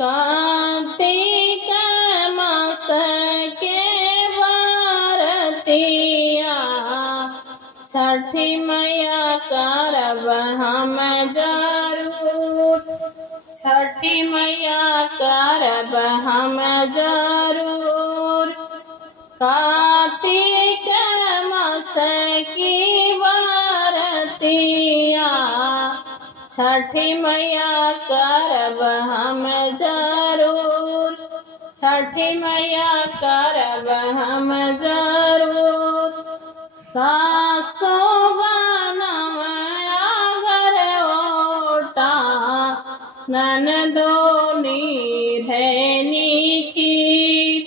कार्तिक मास के बरतिया छठी मैया करब हम जरूर। छठी मैया करब हम जरूर। कार्तिक मास की बरतिया छठी मैया करब हम जरूर। छठी मैया करब हम जरूर। सासो बनवया घर ओटा ननदो नीधैनी खीर।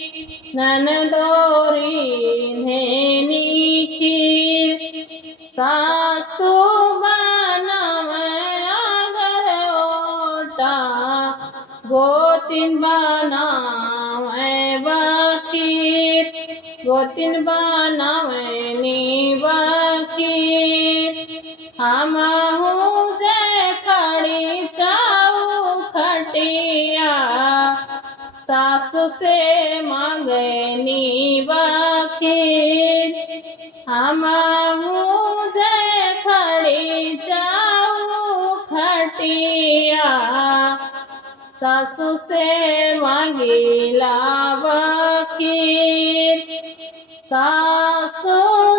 ननदो रीधैनी खीर। सासु बनवया घर ओटा गोतिन बनावे बखीर। गोतिन बनावे बखीर। हमहू जे खड़ी चौखटिया सासु से मांगनी बखीर। हमहू जे खड़ी चौखटिया सासु से मांगिला बखीर। सासु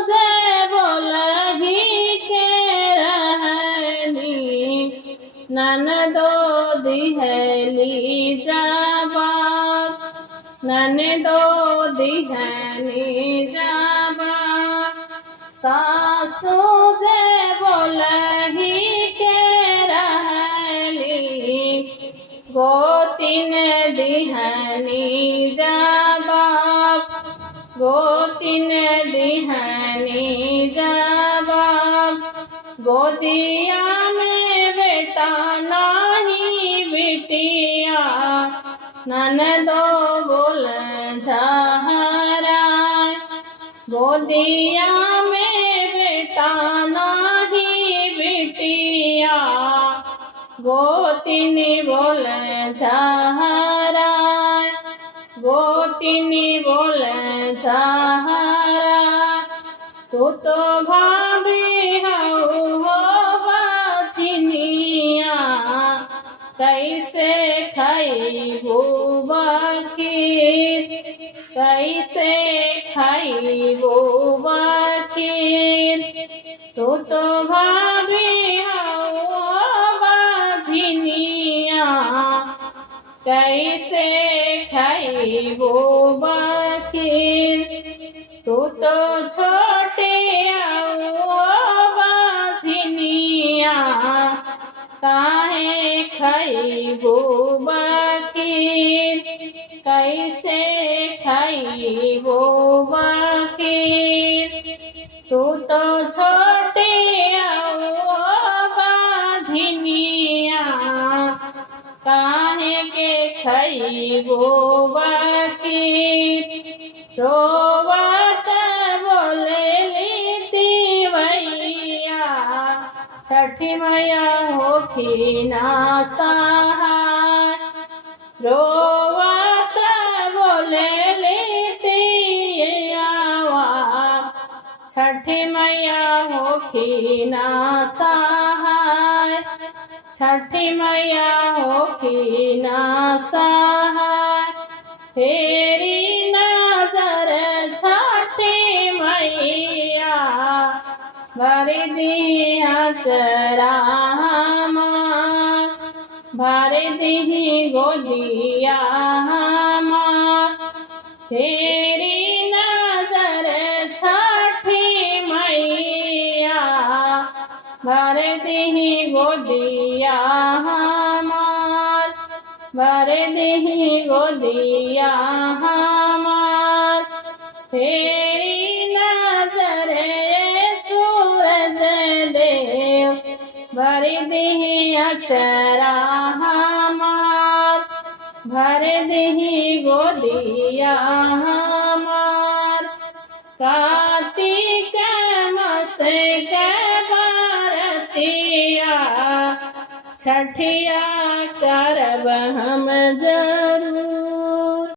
जे बोलही के रहनी ननदो दिहली जवाब। ननदो दिहली जवाब। सासु जे बोलही के रहली गोतिन दिहनी जवाब। गोतिन दिहनी जवाब। गोदिया में बेटा नाही बिटिया ननदो बोल झहराय। गोदिया में बेटा नाही बिटिया गोतिन बोल झहराय। गोतिन बोल झहराय। तू तो भाभी हो बछनिया कैसे खइबू बखीर। कैसे खइबू बखीर। तू तो भाभी हो बछनिया कैसे खइबू बखीर। तू तो छोटे बछनिया काहे खइबू बखीर। कैसे खइबू बखीर। तू तो छोटे बछनिया काहे के खइबू बखीर। रोवत बोलेली तिवैया छठी मैया होखी ना सहाय। रोवत बोलेली तिवैया छठी मैया होखी ना सहाय। छठी मैया होखी ना सहाय। फेरी नजर छठी मैया भर दिया चरा हमार। भर दिही गोदिया हमार। फेरी नजर छठी मैया भर दिही गोदिया हमार। भर दिही गोदिया हमार। फेरी नजर सूरज देव भर दिही अचरा हमार। भर दिही गोदिया हमार। कार्तिक मास के बरतिया छठिया करब सर्व हम